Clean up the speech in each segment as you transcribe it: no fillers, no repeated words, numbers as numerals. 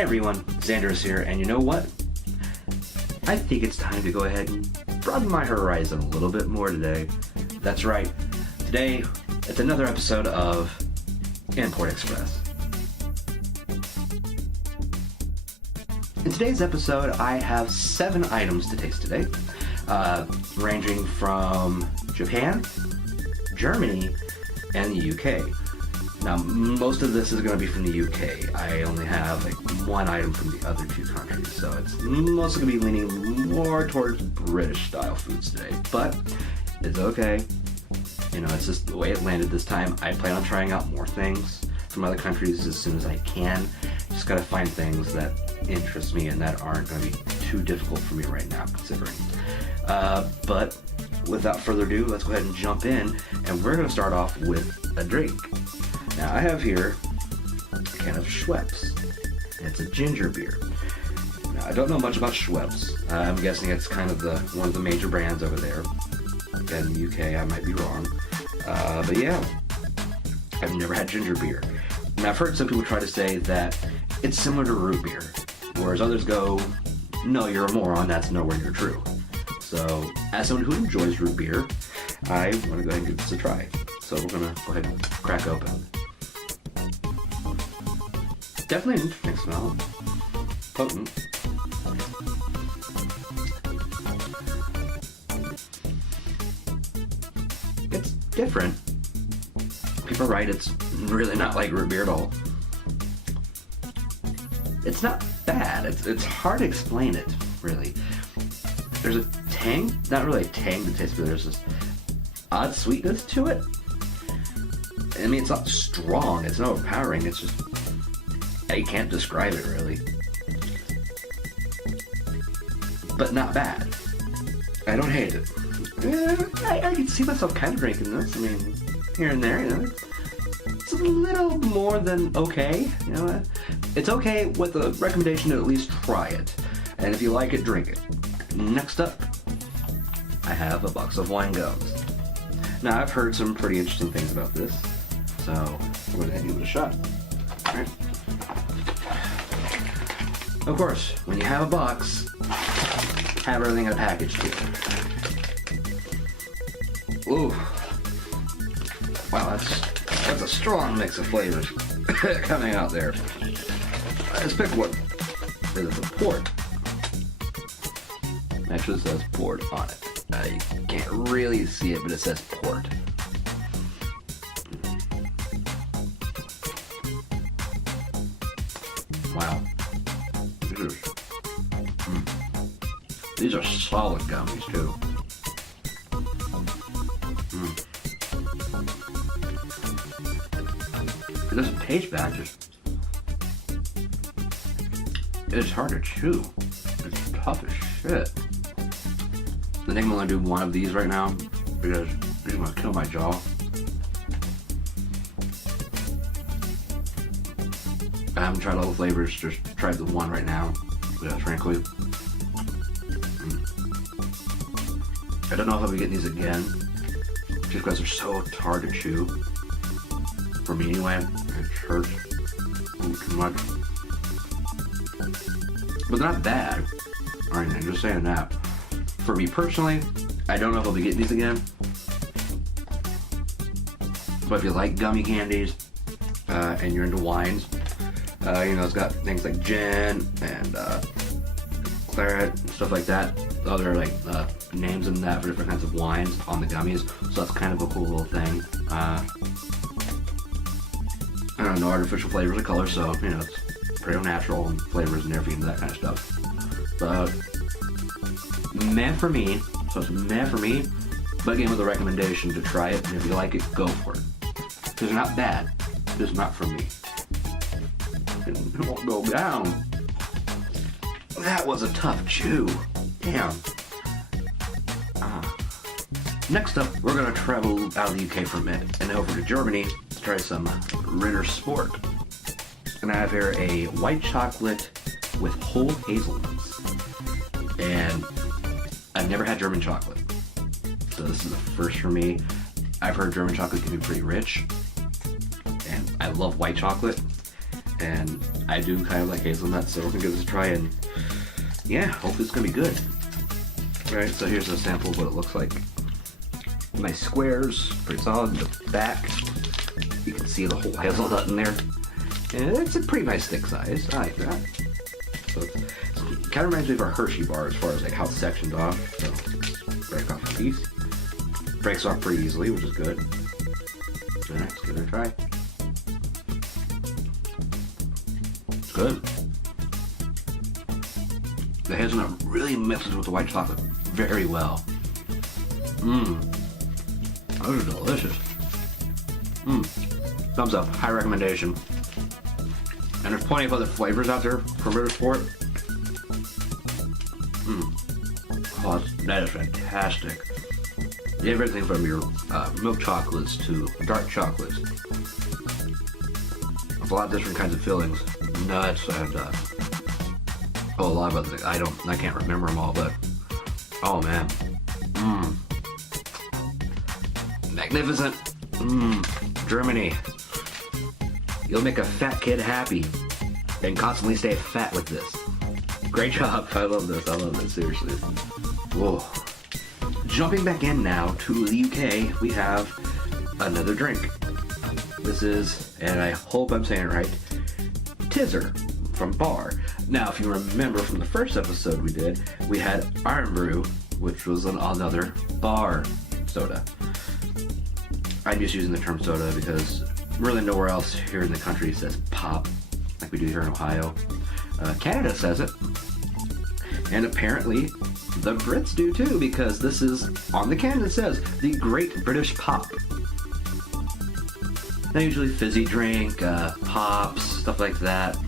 Hey everyone, Xander is here, and you know what? I think it's time to go ahead and broaden my horizon a little bit more today. That's right, today it's another episode of Import Express. In today's episode, I have 7 items to taste today, ranging from Japan, Germany, and the UK. Now, most of this is going to be from the UK. I only have like 1 item from the other 2 countries, so it's mostly going to be leaning more towards British style foods today. But it's okay. You know, it's just the way it landed this time. I plan on trying out more things from other countries as soon as I can. Just got to find things that interest me and that aren't going to be too difficult for me right now, considering. But without further ado, let's go ahead and jump in, and we're going to start off with a drink. Now, I have here a can of Schweppes, and it's a ginger beer. Now, I don't know much about Schweppes. I'm guessing it's kind of one of the major brands over there. In the UK, I might be wrong. But yeah, I've never had ginger beer. And I've heard some people try to say that it's similar to root beer, whereas others go, no, you're a moron, that's nowhere near true. So, as someone who enjoys root beer, I want to go ahead and give this a try. So we're going to go ahead and crack open. Definitely an interesting smell. Potent. It's different. People are right, it's really not like root beer at all. It's not bad. It's hard to explain it, really. There's a tang, not really a tang to taste, but there's this odd sweetness to it. I mean, it's not strong, it's not overpowering, it's just, you can't describe it really. But not bad. I don't hate it. I can see myself kind of drinking this. I mean, here and there, you know. It's a little more than okay, you know. It's okay with the recommendation to at least try it. And if you like it, drink it. Next up, I have a box of wine gums. Now, I've heard some pretty interesting things about this, so we're going to give it a shot. All right. Of course, when you have a box, have everything in a package too. Ooh. Wow, that's a strong mix of flavors coming out there. Let's pick one. This is a port. Actually, it says port on it. You can't really see it, but it says port. Wow. These are solid gummies, too. It doesn't taste bad, it's hard to chew. It's tough as shit. I think I'm gonna do one of these right now because it's gonna kill my jaw. I haven't tried all the flavors, just tried the one right now, frankly. I don't know if I'll be getting these again, just because they're so hard to chew. For me anyway, it hurts too much. But they're not bad. Alright, I'm just saying that. For me personally, I don't know if I'll be getting these again. But if you like gummy candies, and you're into wines, you know, it's got things like gin and claret and stuff like that. Other like names in that for different kinds of wines on the gummies, so that's kind of a cool little thing. I don't know, artificial flavors or colors, so you know it's pretty natural and flavors and everything, that kind of stuff. But meh for me, so it's meh for me. But again, with a recommendation to try it, and if you like it, go for it. Because they're not bad, just not for me. It won't go down. That was a tough chew. Damn. Next up, we're going to travel out of the UK for a minute and over to Germany to try some Ritter Sport. And I have here a white chocolate with whole hazelnuts. And I've never had German chocolate, so this is a first for me. I've heard German chocolate can be pretty rich, and I love white chocolate. and I do kind of like hazelnut, so we're gonna give this a try, and yeah, hopefully it's gonna be good. Alright, so here's a sample of what it looks like. Nice squares, pretty solid. The back, you can see the whole hazelnut in there. And it's a pretty nice thick size. I like that. So it kind of reminds me of our Hershey bar as far as like how it's sectioned off. So break off a piece. Breaks off pretty easily, which is good. Alright, let's give it a try. It's good. The hazelnut really mixes with the white chocolate very well. Those are delicious. Thumbs up, high recommendation. And there's plenty of other flavors out there for British Sport. Oh, that is fantastic. You have everything from your milk chocolates to dark chocolates. There's a lot of different kinds of fillings, nuts, and a lot of other things. I can't remember them all, but oh man, magnificent. Germany, you'll make a fat kid happy and constantly stay fat with this. Great job. I love this. Seriously. Whoa. Jumping back in now to the UK, we have another drink. This is, and I hope I'm saying it right, Tizzer from Bar. Now, if you remember from the first episode we did, we had Iron Brew, which was another bar soda. I'm just using the term soda because really nowhere else here in the country says pop like we do here in Ohio. Canada says it, and apparently the Brits do too, because this is on the can. It says the Great British Pop. Now usually fizzy drink, pops, stuff like that.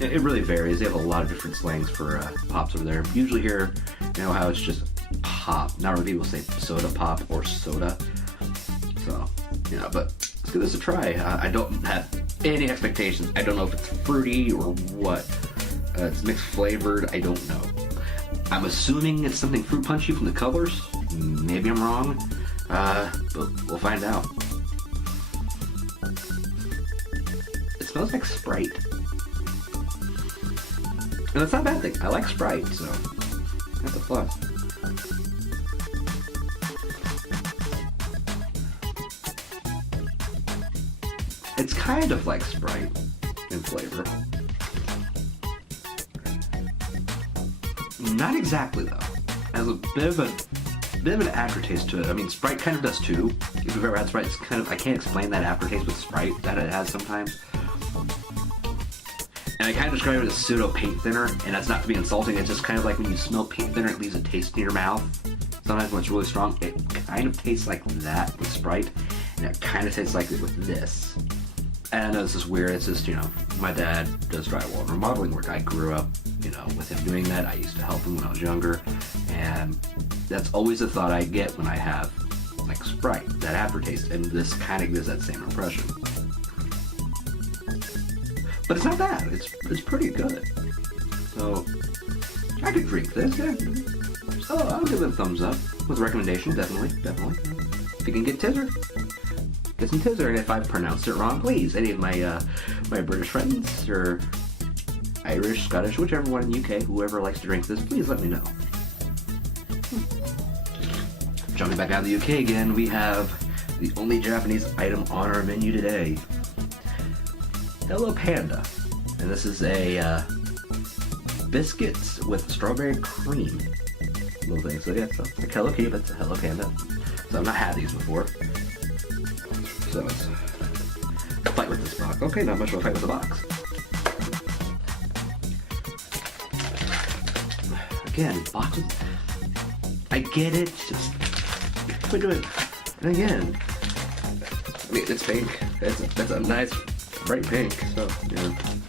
It really varies. They have a lot of different slangs for pops over there. Usually here in Ohio it's just pop. Not really people say soda pop or soda. So, yeah, but let's give this a try. I don't have any expectations. I don't know if it's fruity or what. It's mixed flavored. I don't know. I'm assuming it's something fruit punchy from the colors. Maybe I'm wrong, but we'll find out. It smells like Sprite. And that's not a bad thing. I like Sprite, so that's a plus. It's kind of like Sprite in flavor. Not exactly though. It has a bit of an aftertaste to it. I mean, Sprite kind of does too. If you've ever had Sprite, it's kind of, I can't explain that aftertaste with Sprite that it has sometimes. And I kind of describe it as pseudo paint thinner, and that's not to be insulting. It's just kind of like when you smell paint thinner, it leaves a taste in your mouth. Sometimes when it's really strong, it kind of tastes like that with Sprite, and it kind of tastes like it with this. And I know this is weird. It's just, my dad does drywall and remodeling work. I grew up, with him doing that. I used to help him when I was younger, and that's always the thought I get when I have like Sprite, that aftertaste, and this kind of gives that same impression. But it's not bad. It's pretty good. So I could drink this. Yeah. So I'll give it a thumbs up with a recommendation. Definitely. If you can get Tizzer, get some Tizzer. And if I've pronounced it wrong, please, any of my my British friends or Irish, Scottish, whichever one in the UK, whoever likes to drink this, please let me know. Jumping back out of the UK again, we have the only Japanese item on our menu today. Hello Panda. And this is a biscuits with strawberry cream little thing. So yeah, so it's like Hello Kitty, but it's a Hello Panda. So I've not had these before. So it's a fight with this box. Okay, not much of a fight with the box. Again, boxes. I get it. Just quit doing it. And again, I mean, it's pink. That's a nice bright pink. So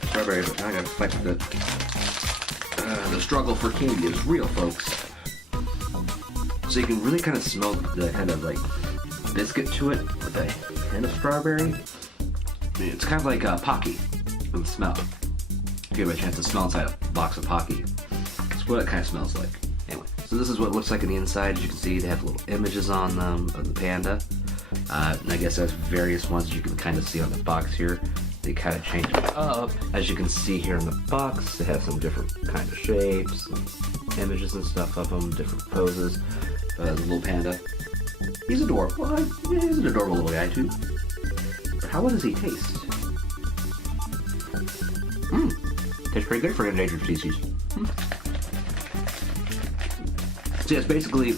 strawberry. But now I gotta fight with it. The struggle for candy is real, folks. So you can really kind of smell the kind of like biscuit to it with a hint of strawberry. I mean, it's kind of like Pocky in the smell. If you have a chance to smell inside a box of Pocky, that's what it kind of smells like. Anyway, so this is what it looks like on the inside. As you can see, they have little images on them of the panda. And I guess there's various ones you can kind of see on the box here. they kind of change it up. As you can see here in the box, they have some different kind of shapes, and images and stuff of them, different poses. The little panda. He's adorable. Well, yeah, he's an adorable little guy too. But how well does he taste? Tastes pretty good for an endangered species. See, it's basically,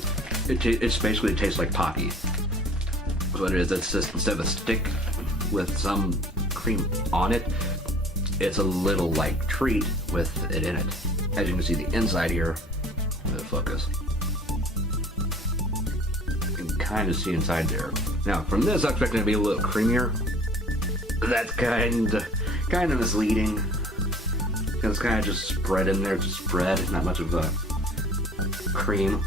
it tastes like Pocky. That's what it is. It's just, instead of a stick with some cream on it, it's a little like treat with it in it. As you can see, the inside here, the focus. You can kind of see inside there. Now, from this, I'm expecting it to be a little creamier. That's kind of misleading. It's kind of just spread in there, just spread, not much of a cream.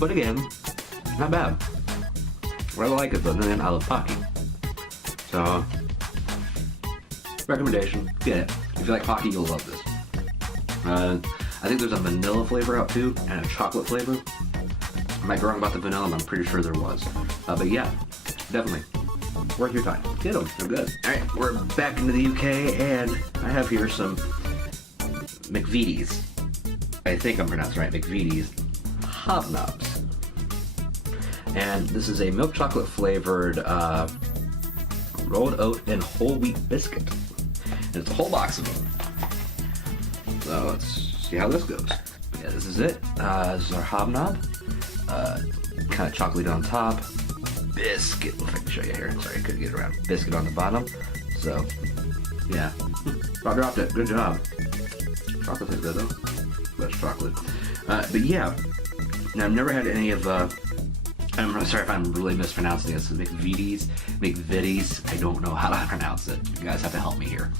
But again, not bad. Rather like it though, then I love Pocky. So, recommendation, get it. If you like Pocky, you'll love this. I think there's a vanilla flavor out too, and a chocolate flavor. I might be wrong about the vanilla, but I'm pretty sure there was. But yeah, definitely. Worth your time. Get them. They're good. Alright, we're back into the UK, and I have here some McVitie's. I think I'm pronouncing it right. McVitie's Hobnobs. And this is a milk chocolate flavored rolled oat and whole wheat biscuit. And it's a whole box of them. So let's see how this goes. Yeah, this is it. This is our hobnob. Kind of chocolatey on top. Biscuit. If I can show you here. Sorry, I couldn't get it around. Biscuit on the bottom. So, yeah. I dropped it. Good job. Chocolate is good though. That's chocolate. But yeah. Now, I've never had any of I'm sorry if I'm really mispronouncing this. McVitie's. I don't know how to pronounce it. You guys have to help me here.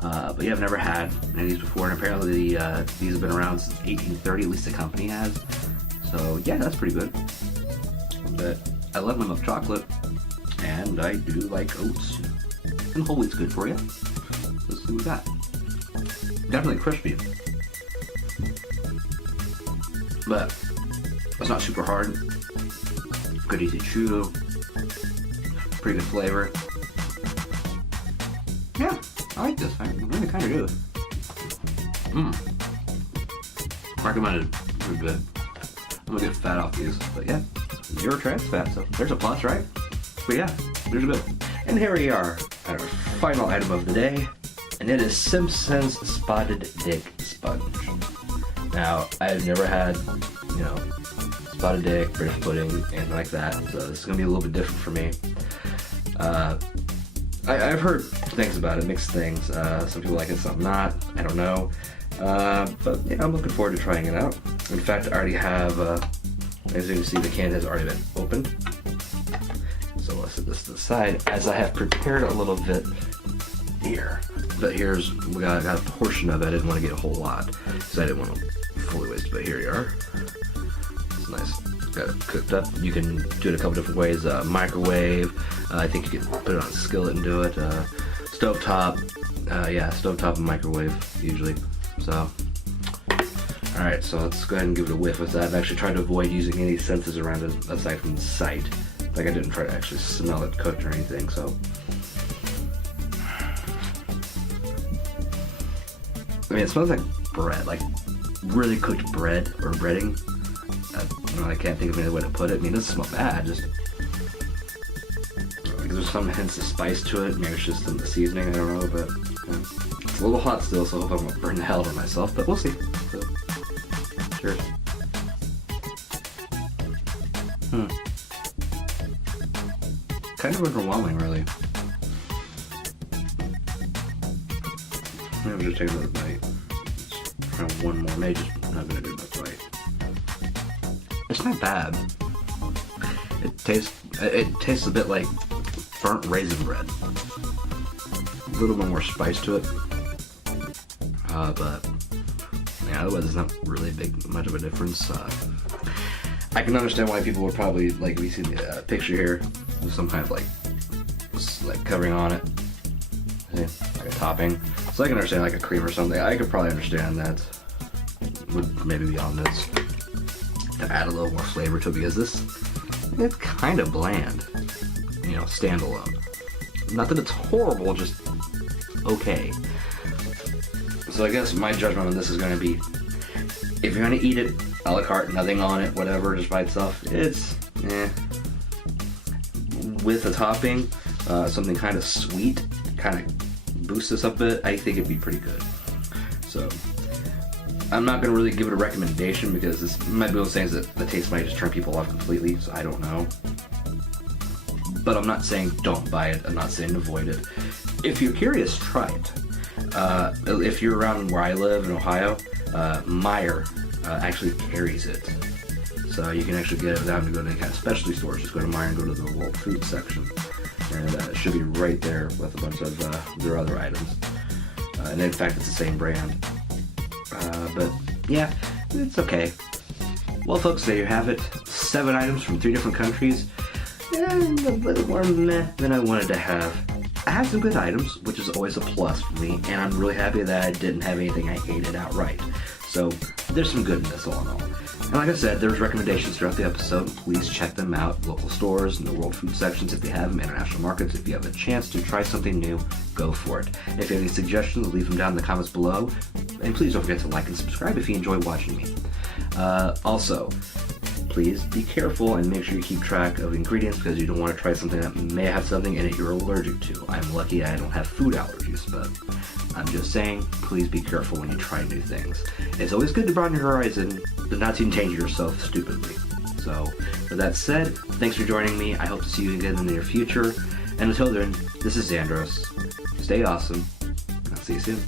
But yeah, I've never had any of these before, and apparently these have been around since 1830. At least the company has. So yeah, that's pretty good. But I love my milk chocolate, and I do like oats, and whole wheat's good for you. Let's see what we got. Definitely crispy, but it's not super hard. Good easy chew. Pretty good flavor. Yeah, I like this. I really kind of do. Recommended. Pretty good. I'm gonna get fat off these, but yeah, 0 trans fat, so there's a plus, right? But yeah, there's good. And here we are at our final item of the day, and it is Simpson's Spotted Dick Sponge. Now, I've never had, spotted dick, British pudding, anything like that, so this is gonna be a little bit different for me. I've heard things about it, mixed things. Some people like it, some not. I don't know. But yeah, I'm looking forward to trying it out. In fact, I already have, as you can see, the can has already been opened. So let's set this to the side, as I have prepared a little bit here. But we got a portion of it. I didn't want to get a whole lot, because I didn't want to fully waste it, but here you are. It's nice. Got it cooked up. You can do it a couple different ways. Microwave. I think you can put it on a skillet and do it. Stovetop. Stovetop and microwave, usually. So, alright, so let's go ahead and give it a whiff with that. I've actually tried to avoid using any senses around it aside from the sight. Like, I didn't try to actually smell it cooked or anything, so. I mean, it smells like bread, like really cooked bread or breading. I can't think of any way to put it. I mean, it doesn't smell bad, just. Like, there's some hints of spice to it. Maybe it's just in the seasoning, I don't know, but. It's a little hot still, so I hope I won't burn the hell out of myself, but we'll see. So, cheers. Kind of overwhelming, really. Maybe just take another bite. Let's try one more. Maybe just not gonna do another bite. It's not bad. It tastes a bit like burnt raisin bread. A little bit more spice to it. But yeah, otherwise it's not really much of a difference. I can understand why people would probably, like, we see the picture here with some kind of like covering on it. See, like a topping. So I can understand like a cream or something. I could probably understand that. Would maybe be on this to add a little more flavor to it, because it's kind of bland, standalone. Not that it's horrible, just okay. So I guess my judgment on this is going to be, if you're going to eat it a la carte, nothing on it, whatever, just by itself, it's with a topping, something kind of sweet, kind of boosts this up a bit, I think it'd be pretty good. So I'm not going to really give it a recommendation because this might be one of those things that the taste might just turn people off completely, so I don't know. But I'm not saying don't buy it, I'm not saying avoid it. If you're curious, try it. If you're around where I live in Ohio, Meijer actually carries it. So you can actually get it without having to go to any kind of specialty stores. Just go to Meijer and go to the World Food section. And it should be right there with a bunch of their other items. And in fact, it's the same brand. But yeah, it's okay. Well, folks, there you have it. 7 items from 3 different countries. And a little more meh than I wanted to have. I have some good items, which is always a plus for me, and I'm really happy that I didn't have anything I hated outright. So there's some goodness all in all. And like I said, there's recommendations throughout the episode. Please check them out. Local stores and the World Food sections if they have them, international markets. If you have a chance to try something new, go for it. If you have any suggestions, leave them down in the comments below. And please don't forget to like and subscribe if you enjoy watching me. Also, please be careful and make sure you keep track of ingredients because you don't want to try something that may have something in it you're allergic to. I'm lucky I don't have food allergies, but I'm just saying, please be careful when you try new things. It's always good to broaden your horizon, but not to endanger yourself stupidly. So, with that said, thanks for joining me. I hope to see you again in the near future. And until then, this is Xandros. Stay awesome, and I'll see you soon.